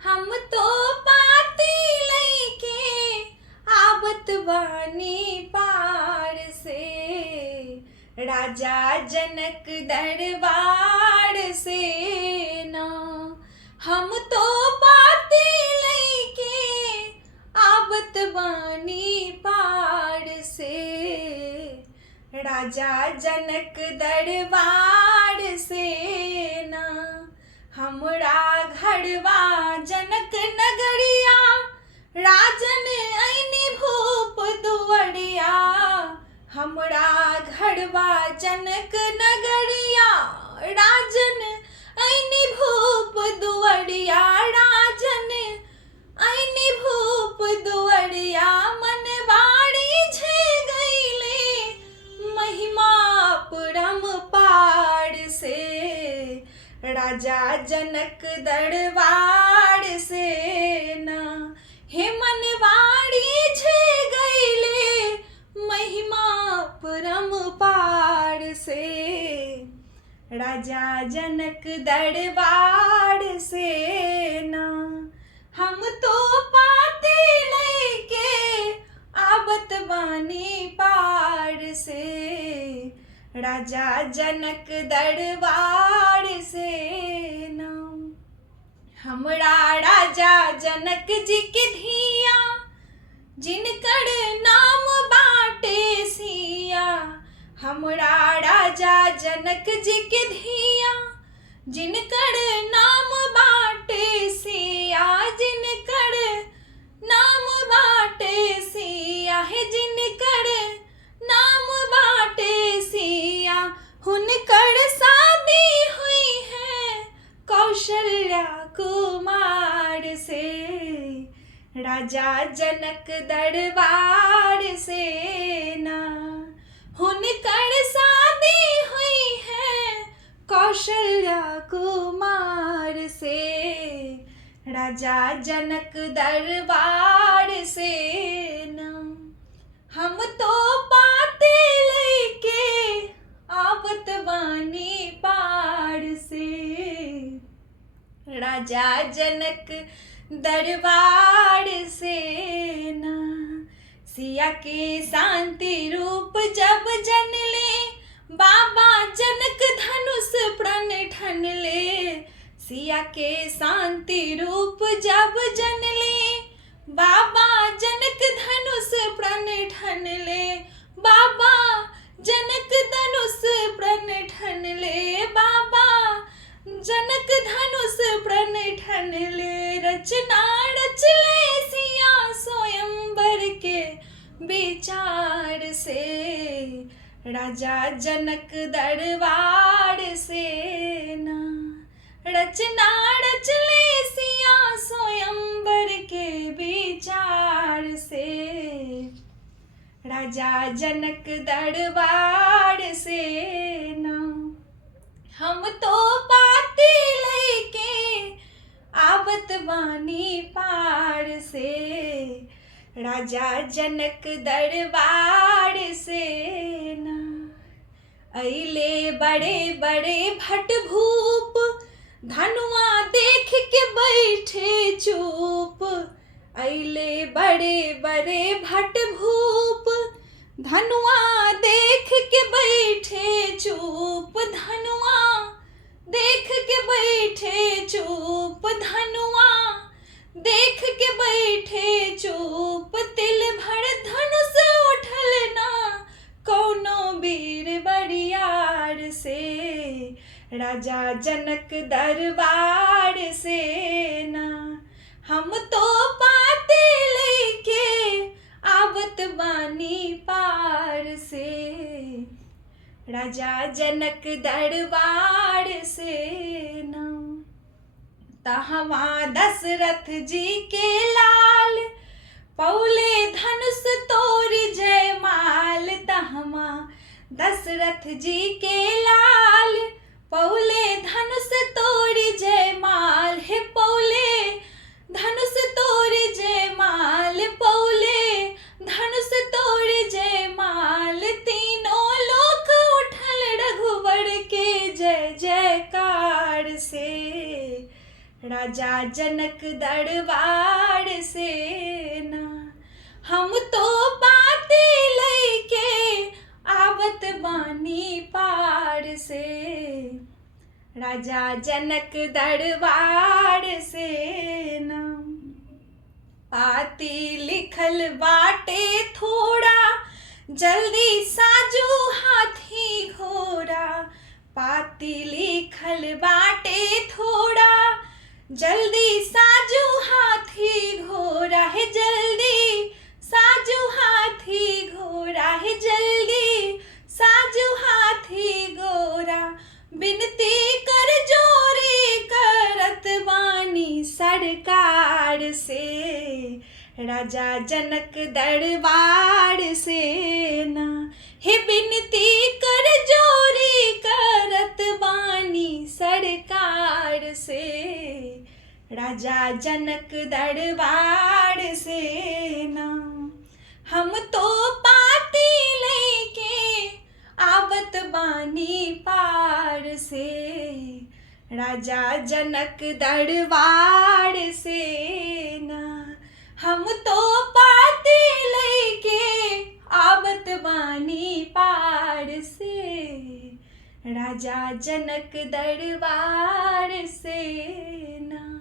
हम तो पाती लईके आवत बानी पार से, राजा जनक दरबार से ना। हम तो पाती लईके आवत बानी पार से, राजा जनक दरबार से ना। हमरा घरवा जनक नगरिया, राजन ऐनी भूप दुवरिया। हमरा घरवा जनक नगरिया, राजन ऐनी भूप दुवरिया। राजन ऐनी भूप दुवरिया, मनवाड़ी छे गईले महिमा परम पार से, राजा जनक दरबार से ना। हे मनवाड़ी छे गईले महिमा परम पार से, राजा जनक दरबार से ना। हम तो पाते लईके आवत बानी पार से, राजा जनक दरबार से ना। हमरा राजा जनक जी के धिया, जिनकर नाम बाटे सिया। हमरा राजा जनक जी के धिया, जिनकर नाम बाटे सिया। जिनकर नाम बाटे सिया है, जिनकर नाम बाटे सिया। हुनकर शादी हुई है कौशल्या कुमार से, राजा जनक दरबार से ना। हुनकर शादी हुई है कौशल्या कुमार से, राजा जनक दरबार से ना। हम तो पाते लईके आवत बानी पार से, राजा जनक दरबार से ना। सिया के शांति रूप जब जनले, बाबा जनक धनुष प्रण ठनले। सिया के शांति रूप जब जनले, बाबा जनक धनुष प्रण ठनले। बाबा जनक धनुष प्रण ठनले, बाबा जनक धनुष प्रण ठनले। रचना रचले सिया स्वयंवर के विचार से, राजा जनक दरबार से ना। रचना रचले सिया स्वयंवर के विचार से, राजा जनक दरबार से ना। हम तो पाती लईके आवत बानी पार से, राजा जनक दरबार से ना। अइले बड़े बड़े भट भूप, धनुआ देख के बैठे चुप। अइले बड़े बड़े भट भूप, धनुआ देख के बैठे चुप। धनुआ देख के बैठे चुप, धनुआ देख के बैठे चुप। तिल भर धनुष उठल ना कौनो वीर बरियार से, राजा जनक दरबार से ना। हम तो पाते लईके आवत बानी पार से, राजा जनक दरबार से ना। तहवा दशरथ जी के लाल, पौले धनुष तोरी जयमाल। तहवा दशरथ जी के लाल, पौले धनुष तोरी जयमाल। हे पौले धनुष तोरी जयमाल, पौले धनुष तोरी जयमाल। तीनों लोक उठल रघुवर के जय जयकार से, राजा जनक दरबार से ना हम तो बाती लैके आवत बानी पार से। राजा जनक दरबार से ना पाती लिखल बाटे थोड़ा जल्दी साजू हाथी घोड़ा। पाती लिखल बाटे थोड़ा जल्दी साजू हाथी घोड़ा है। जल्दी साजू हाथी घोड़ा है। जल्दी साजू हाथी घोड़ा। बिनती कर जोरी करत बानी सरकार से। राजा जनक दरबार से ना हे बिनती कर जोरी करत बानी सरकार से। राजा जनक दरबार से ना हम तो पाती लेके आवत बानी पार से। राजा जनक दरबार से ना हम तो पाती लेके आवत बानी पार से। राजा जनक दरबार से ना।